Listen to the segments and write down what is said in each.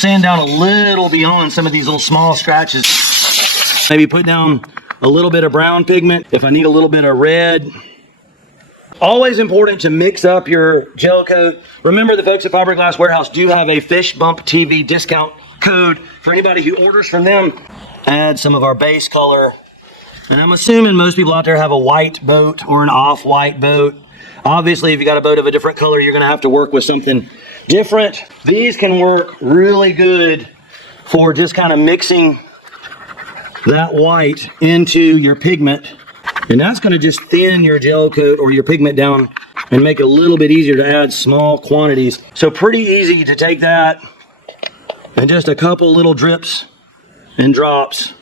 sand down a little beyond some of these little small scratches. Maybe put down a little bit of brown pigment if I need a little bit of red. Always important to mix up your gel coat. Remember, the folks at Fiberglass Warehouse do have a Fish Bump TV discount code for anybody who orders from them. Add some of our base color. And I'm assuming most people out there have a white boat or an off-white boat. Obviously, if you got a boat of a different color, you're gonna have to work with something different. These can work really good for just kind of mixing that white into your pigment. And that's gonna just thin your gel coat or your pigment down and make it a little bit easier to add small quantities. So pretty easy to take that and just a couple little drips and drops.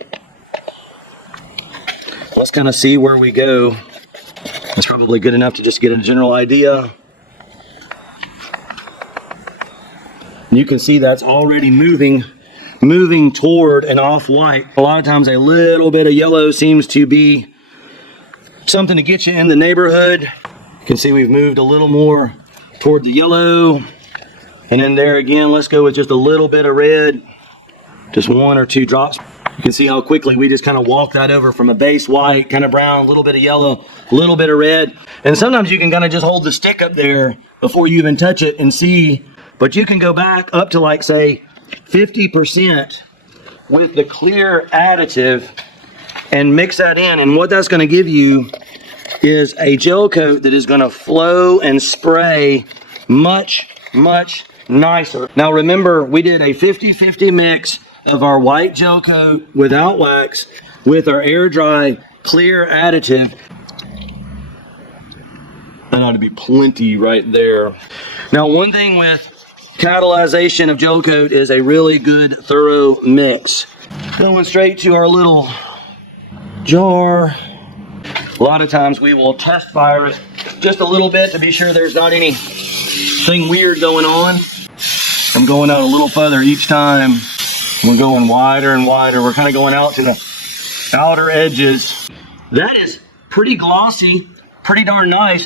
Let's kind of see where we go. That's probably good enough to just get a general idea. You can see that's already moving toward an off-white. A lot of times a little bit of yellow seems to be something to get you in the neighborhood. You can see we've moved a little more toward the yellow. And then there again, let's go with just a little bit of red. Just 1 or 2 drops. You can see how quickly we just kind of walk that over from a base white, kind of brown, a little bit of yellow, a little bit of red. And sometimes you can kind of just hold the stick up there before you even touch it and see. But you can go back up to like, say, 50% with the clear additive and mix that in. And what that's going to give you is a gel coat that is going to flow and spray much, much nicer. Now remember, we did a 50-50 mix of our white gel coat without wax with our air dry clear additive. That ought to be plenty right there. Now, one thing with catalyzation of gel coat is a really good thorough mix. Going straight to our little jar. A lot of times we will test fire it just a little bit to be sure there's not anything weird going on. I'm going out a little further each time. We're going wider and wider. We're kind of going out to the outer edges. That is pretty glossy, pretty darn nice.